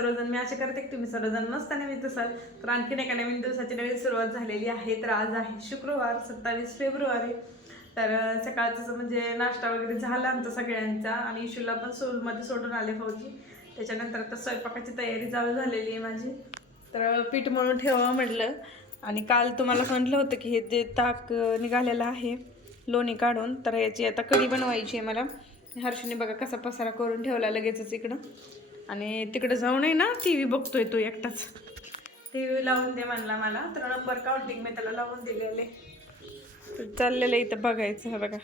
सर्वजण. मी आशा करते की तुम्ही सर्वजण मस्त निमित्त असाल. तर आणखीन एका नवीन दिवसाची नवीन सुरुवात झालेली आहे. तर आज आहे शुक्रवार 27 फेब्रुवारी. तर सकाळचं म्हणजे नाश्ता वगैरे झाला आमचा सगळ्यांचा आणि इशूला पण स्कूलमध्ये सोडून आले फौजी. त्याच्यानंतर आता स्वयंपाकाची तयारी चालू झालेली आहे माझी. तर पीठ मळून ठेवावं म्हटलं. आणि काल तुम्हाला म्हटलं होतं की हे जे ताक निघालेलं आहे लोणी काढून, तर याची आता कढी बनवायची आहे मला. हर्षूने बघा कसा पसारा करून ठेवला लगेचच इकडं. आणि तिकडे जाऊनही ना टी व्ही बघतोय तो एकटाच. टी व्ही लावून दे म्हणला मला, तर नंबर काउंटिंग मी त्याला लावून दिलेले. तर चाललेलं इथं बघायचं. बघा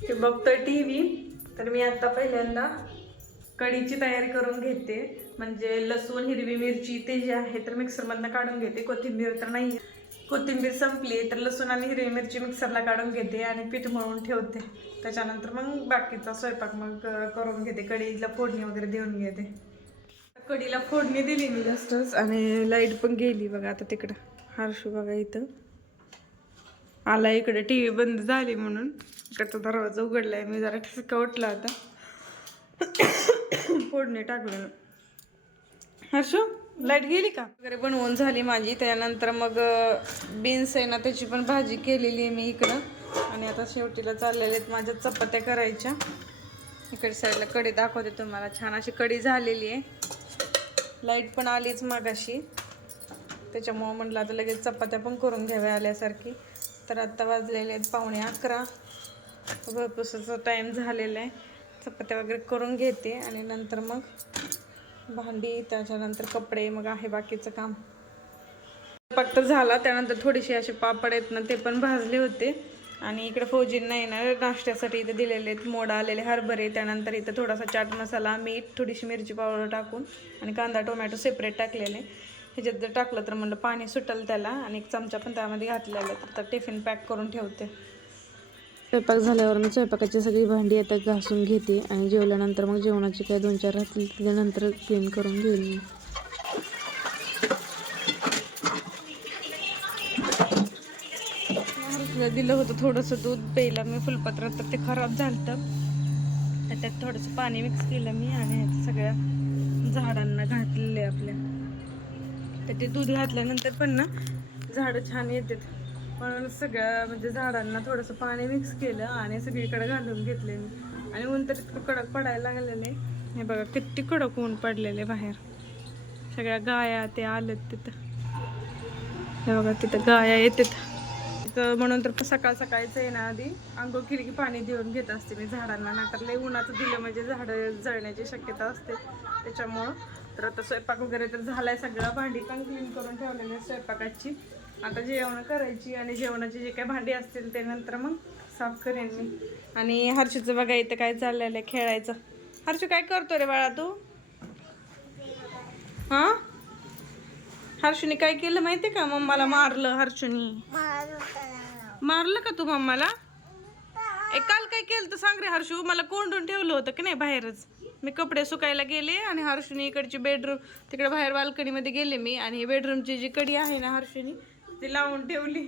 ते बघतोय टी व्ही. तर मी आता पहिल्यांदा कढीची तयारी करून घेते. म्हणजे लसूण, हिरवी मिरची ते जे आहे तर मिक्सरमधनं काढून घेते. कोथिंबीर तर नाही, कोथिंबीर संपली. तर लसूण आणि हिरवी मिरची मिक्सरला काढून घेते आणि पीठ मळून ठेवते. त्याच्यानंतर मग बाकीचा स्वयंपाक मग करून घेते. कढीला फोडणी वगैरे देऊन घेते. कढीला फोडणी दिली मी जास्तच आणि लाईट पण गेली बघा आता तिकडं. हर्षू बघा इथं आला इकडे, टी व्ही बंद झाली म्हणून इकडचा दरवाजा उघडलाय. मी जरा ठसका उठला आता. फोडणी टाकलं. हर्षू लाईट गेली का? वगैरे बनवून झाली माझी. त्यानंतर मग बीन्स आहे ना त्याची पण भाजी केलेली आहे मी इकडं. आणि आता शेवटीला चाललेले आहेत माझ्या चपात्या करायच्या. इकडे साईडला कढी दाखवते तुम्हाला. छान अशी कढी झालेली आहे. लाईट पण आलीच मागाशी, त्याच्यामुळं म्हटलं आता लगेच चपात्या पण करून घ्याव्या आल्यासारखी. तर आत्ता वाजलेले आहेत 11:15. भरपूरचा टाईम झालेला आहे. चपात्या वगैरे करून घेते आणि नंतर मग भांडी, त्याच्यानंतर कपडे, मग आहे बाकीचं काम. फक्त झाला. त्यानंतर थोडीशी असे पापड आहेत ना ते पण भाजले होते. आणि इकडे फौजींना येणार नाश्त्यासाठी इथे दिलेले आहेत मोड आलेले हरभरे. त्यानंतर इथं थोडासा चाट मसाला, मीठ, थोडीशी मिरची पावडर टाकून आणि कांदा टोमॅटो सेपरेट टाकलेले. ह्याच्यात जर टाकलं तर म्हणलं पाणी सुटल त्याला. आणि एक चमचा पण त्यामध्ये घातलेला. तर टिफिन पॅक करून ठेवते. स्वयंपाक झाल्यावर मी स्वयंपाकाची सगळी भांडी आता घासून घेते आणि जेवल्यानंतर मग जेवणाची काही 2-4 राहतील त्याच्यानंतर क्लीन करून घेईन. दिलं होतं थोडंसं दूध प्यायला मी फुलपत्रात, तर ते खराब झालं. तर त्यात थोडंसं पाणी मिक्स केलं मी आणि सगळ्या झाडांना घातलेले आपल्या. तर ते दूध घातल्यानंतर पण ना झाडं छान येतात. म्हणून सगळ्या म्हणजे झाडांना थोडंसं पाणी मिक्स केलं आणि सगळीकडे घालून घेतले मी. आणि ऊन तर इतकं कडक पडायला लागलेले. हे बघा किती कडक ऊन पडलेले बाहेर. सगळ्या गाया ते आलेत तिथं. हे बघा तिथं गाया येतात. तर म्हणून तर सकाळ सकाळीच आहे ना आधी अंघोळ केली की पाणी देऊन घेत असते मी झाडांना. नाहीतर लई उन्हाचं दिलं म्हणजे झाडं जळण्याची शक्यता असते त्याच्यामुळं. तर आता स्वयंपाक वगैरे तर झालाय सगळं. भांडी पण क्लीन करून ठेवलेली आहे स्वयंपाकाची. आता जेवण करायची आणि जेवणाची जे काही भांडी असतील ते नंतर मग साफ करेन मी. आणि हर्षूचं बघा इथं काय चाललेलं आहे खेळायचं. हर्षू काय करतो रे बाळा तू? हां हर्षूने काय केलं माहितीये का? मम्माला मारलं. हर्षूनी मारलं का तू मम्माला? काल काय केलं तर सांग रे हर्षू. मला कोंडून ठेवलं होतं की नाही बाहेरच. मी कपडे सुकायला गेले आणि हर्षूनी इकडची बेडरूम तिकडे बाहेर बाल्कनीमध्ये गेले मी. आणि बेडरूमची जी कडी आहे ना हर्षूनी ती लावून ठेवली.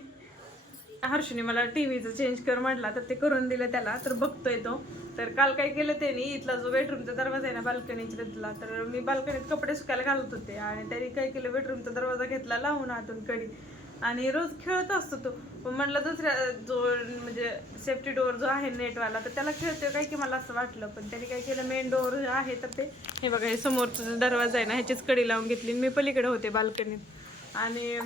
हर्षूने मला टीव्हीचं चेंज कर म्हटला तर ते करून दिलं त्याला. तर बघतोय तो. तर काल काय केलं त्याने, इथला जो बेडरूमचा दरवाजा आहे ना बाल्कनीचा तिथला, तर मी बाल्कनीत कपडे सुकायला घालत होते आणि त्याने काय केलं बेडरूमचा दरवाजा घेतला लावून आतून कडी. आणि रोज खेळत असतो तो. पण म्हणलं दुसऱ्या जो म्हणजे सेफ्टी डोअर जो आहे नेटवाला तर त्याला खेळतोय काय की मला असं वाटलं. पण त्याने काय केलं मेन डोअर आहे तर ते हे बघा हे समोरचा दरवाजा आहे ना ह्याचीच कडी लावून घेतली. मी पलीकडे होते बाल्कनीत आणि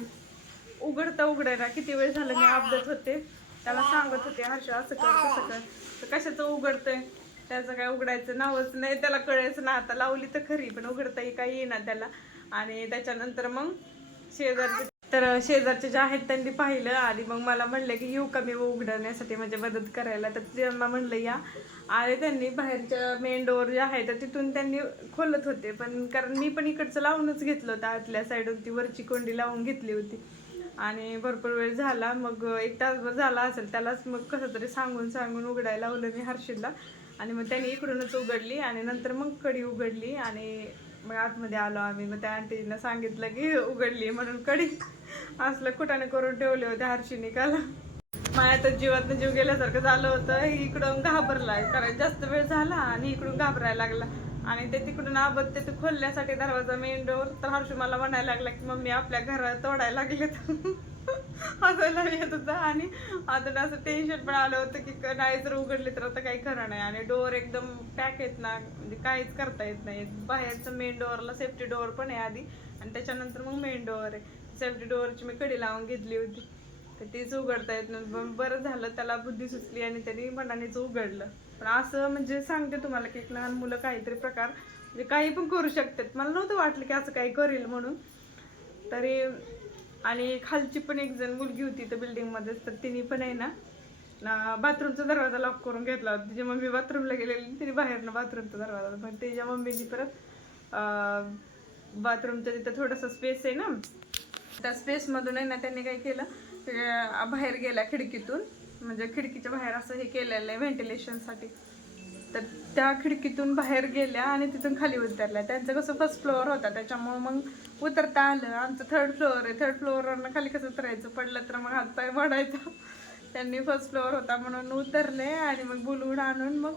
उघडता उघडायला किती वेळ झाला मी अपडेट होते. त्याला सांगत होते हर्ष असं कर तसं कर. तर कशाचं उघडतंय, त्याचं काय उघडायचं नावच नाही. त्याला कळायचं ना. आता लावली तर खरी पण उघडताही काही येईना त्याला. आणि त्याच्यानंतर मग शेजारचे जे आहेत त्यांनी पाहिलं आणि मग मला म्हणलं की येऊ का मी उघडण्यासाठी म्हणजे मदत करायला. तर त्यांना म्हणलं या. आणि त्यांनी बाहेरच्या मेन डोअर जे आहे तर तिथून त्यांनी खोलत होते. पण कारण मी पण इकडचं लावूनच घेतलं होतं. आतल्या साईडून ती वरची कोंडी लावून घेतली होती. आणि भरपूर वेळ झाला. मग 1 तासभर झाला असेल त्यालाच. मग कसं तरी सांगून उघडायला लावलं मी हर्षदला. आणि मग त्यांनी इकडूनच उघडली आणि नंतर मग कडी उघडली. आणि मग आतमध्ये आलो आम्ही. मग त्या आंटीनं सांगितलं की उघडली म्हणून कडी. असलं कुठाने करून ठेवले होते हर्षीने काल. माझ्या तर जीवात जीव गेल्यासारखं झालं होतं. इकडून घाबरलाय कारण जास्त वेळ झाला आणि इकडून घाबरायला लागला आणि ते तिकडून आबत ते खोलण्यासाठी दरवाजा मेन डोर. तर हर्षू मला म्हणायला लागला की मम्मी आपल्या घरात तोडायला लागले. हसायला येत होतं आणि आता असं टेन्शन पण आलं होतं की नाही जर उघडले तर आता काही खरं नाही. आणि डोअर एकदम पॅक आहेत ना, म्हणजे काहीच करता येत नाही. बाहेरचं मेन डोअरला सेफ्टी डोअर पण आहे आधी आणि त्याच्यानंतर मग मेन डोअर आहे. सेफ्टी डोअरची मी कडी लावून घेतली होती तर तीच उघडता येत नाही. पण बरं झालं त्याला बुद्धी सुचली आणि त्यांनी मनानेच उघडलं. पण असं म्हणजे सांगते तुम्हाला की लहान मुलं काहीतरी प्रकार म्हणजे काही पण करू शकतात. मला नव्हतं वाटलं की असं काही करेल म्हणून तरी. आणि खालची पण एक जण मुलगी होती तर बिल्डिंगमध्येच, तर तिने पण आहे ना बाथरूमचा दरवाजा लॉक करून घेतला होता. तिची मम्मी बाथरूमला गेलेली, तिने बाहेरनं बाथरूमचा दरवाजा, पण तिच्या मम्मीनी परत बाथरूमच्या तिथं थोडंसं स्पेस आहे ना, त्या स्पेसमधून आहे ना त्यांनी काय केलं बाहेर गेल्या खिडकीतून, म्हणजे खिडकीच्या बाहेर असं हे केलेलं आहे व्हेंटिलेशनसाठी. तर त्या खिडकीतून बाहेर गेल्या आणि तिथून खाली उतरल्या. त्यांचं कसं फर्स्ट फ्लोअर होता त्याच्यामुळं मग उतरता आलं. आमचं थर्ड फ्लोअर आहे, थर्ड फ्लोअरवरनं खाली कसं उतरायचं, पडलं तर मग हातपाय मोडायचं. त्यांनी फर्स्ट फ्लोअर होता म्हणून उतरले आणि मग बोलवून आणून मग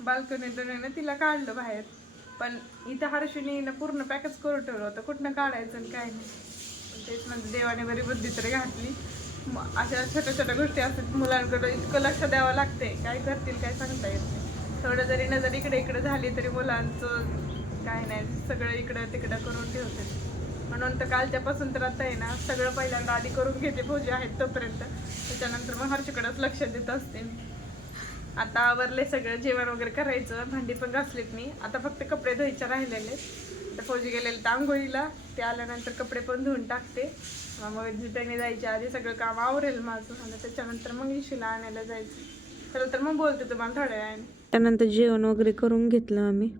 बाल्कनीतून तिला काढलं बाहेर. पण इथं हर्षूने पूर्ण पॅकच करून ठेवलं होतं, कुठनं काढायचं आणि काय नाही. तेच म्हणजे देवाने बरी बुद्धी तरी घातली. अशा छोट्या छोट्या गोष्टी असतात मुलांकडं इतकं लक्ष द्यावं लागते, काय करतील काय सांगता येत नाही. थोडं जरी नजर इकडे इकडे झाली तरी मुलांचं काय नाही, सगळं इकडं तिकडं करून ठेवते. म्हणून तर कालच्यापासून तर आता आहे ना सगळं पहिल्यांदा आधी करून घेते फौजी आहेत तोपर्यंत, त्याच्यानंतर मग हर्षूकडेच लक्ष देत असते. आता आवरले सगळं, जेवण वगैरे करायचं, भांडी पण घासलीत मी, आता फक्त कपडे धुवायचे राहिलेले. तर फौजी गेलेले तर आंघोळीला, ते आल्यानंतर कपडे पण धुवून टाकते. मग त्याने जायच्या आधी सगळं काम आवरेल माझं आणि त्याच्यानंतर मग इशूला आणायला जायचं. चला तर मग बोलते तुम्हाला थोड्या वेळाने. त्यानंतर जेवण वगैरे करून घेतलं आम्ही.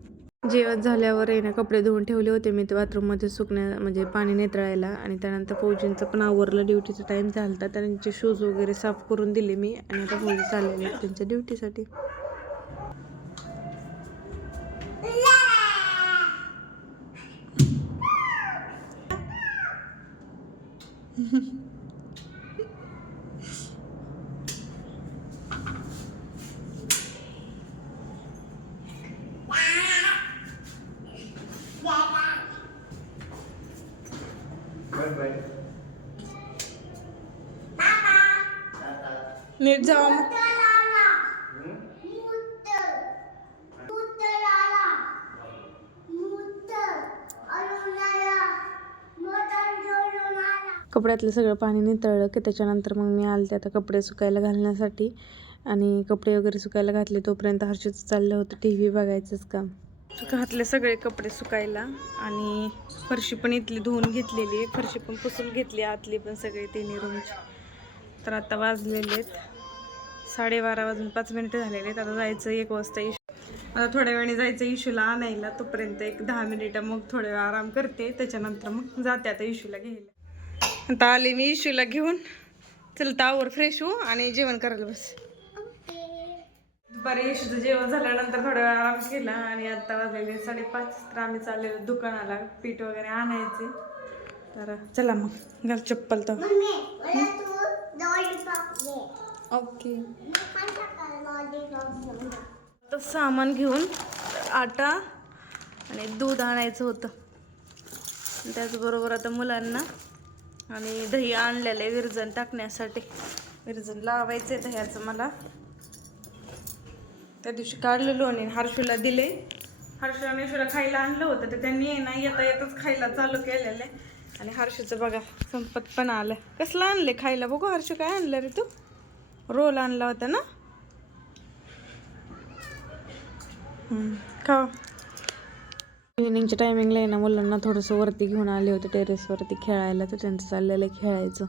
जेवण झाल्यावर आहे ना कपडे धुवून ठेवले होते मी ते बाथरूममध्ये सुकण्या म्हणजे पाणी नितळायला. आणि त्यानंतर फौजींचं पण आवरलं, ड्युटीचा टाईम झाला, त्यांचे शूज वगैरे साफ करून दिले मी. आणि आता फौजी चाललेले आहेत त्यांच्या ड्युटीसाठी. नीट जावा मग. कपड्यातलं सगळं पाणी नितळलं की त्याच्यानंतर मग मी आले आता कपडे सुकायला घालण्यासाठी. आणि कपडे वगैरे सुकायला घातले तोपर्यंत हर्षूचं चाललं होतं TV बघायचंच काम. घातले सगळे कपडे सुकायला आणि फरशी पण इथली धुवून घेतलेली आहे, फरशी पण पुसून घेतली आतली पण सगळे तिन्ही रूमची. तर आता वाजलेले आहेत 12:30 वाजून 5 मिनिटं झालेले आहेत. आता जायचं 1 वाजता आता थोड्या वेळाने जायचं इशूला आणायला. तोपर्यंत एक 10 मिनिटं मग थोड्या वेळ आराम करते, त्याच्यानंतर मग जाते आता इशूला घ्यायला. आता आले मी इशूला घेऊन. चल तावर फ्रेश हो आणि जेवण करायला बस. दुपारी इशूचं जेवण झाल्यानंतर थोड्या वेळ आराम केला आणि आता वाजलेले 5:30. तर आम्ही चाललेलो दुकानाला पीठ वगैरे आणायचे. तर चला मग घाल चप्पल तर. ओके. तर सामान घेऊन आटा आणि दूध आणायचं होतं. त्याचबरोबर आता मुलांना आणि दही आणलेलं आहे विरजण टाकण्यासाठी. विरजण लावायचं आहे दह्याचं. मला त्या दिवशी काढलं लोणी, हर्षूला दिले. हर्षू आणि इशूला खायला आणलं होतं तर त्यांनी आहे ना येता येतच खायला चालू केलेलं आहे. आणि हर्षूचं बघा संपत पण आलं. कसलं आणले खायला बघू. हर्षू काय आणलं रे तू? रोल आणला होता ना. खा. इव्हिनिंगच्या टायमिंगला आहे ना मुलांना थोडंसं वरती घेऊन आले होते टेरेसवरती खेळायला. तर त्यांचं चाललेलं आहे खेळायचं.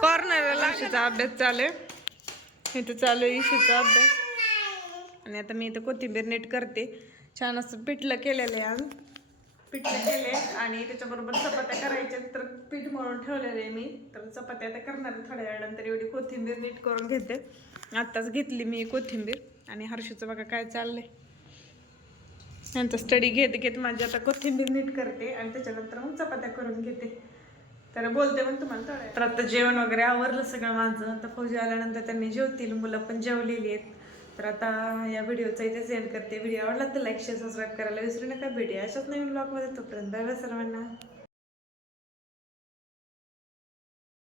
कॉर्नरला इशूचा अभ्यास चालू आहे. इथं चालू आहे इशूचा अभ्यास. आणि आता मी इथं कोथिंबीर नीट करते. छान असं पिठलं केलेलं आहे आज. पिठलं केले आणि त्याच्याबरोबर चपात्या करायच्या. तर पीठ मळून ठेवलेलं आहे मी. तर चपात्या आता करणार थोड्या वेळानंतर. एवढी कोथिंबीर नीट करून घेते. आत्ताच घेतली मी कोथिंबीर आणि हर्षूचं बघा काय चाललंय. नंतर स्टडी घेत घेत माझी आता कोथिंबीर नीट करते आणि त्याच्यानंतर मग चपात्या करून घेते. तर बोलते मग तुम्हाला थोड्या. तर आता जेवण वगैरे आवरलं सगळं माझं. तर फौजी आल्यानंतर त्यांनी जेवतील, मुलं पण जेवलेली आहेत. तर आता या व्हिडिओचा इथे सेंड करते. व्हिडिओ आवडला तर लाईक शेअर सबस्क्राईब करायला विसरू नका. भेटूया अशाच नवीन ब्लॉगमध्ये. तोपर्यंत बाय बाय सर्वांना.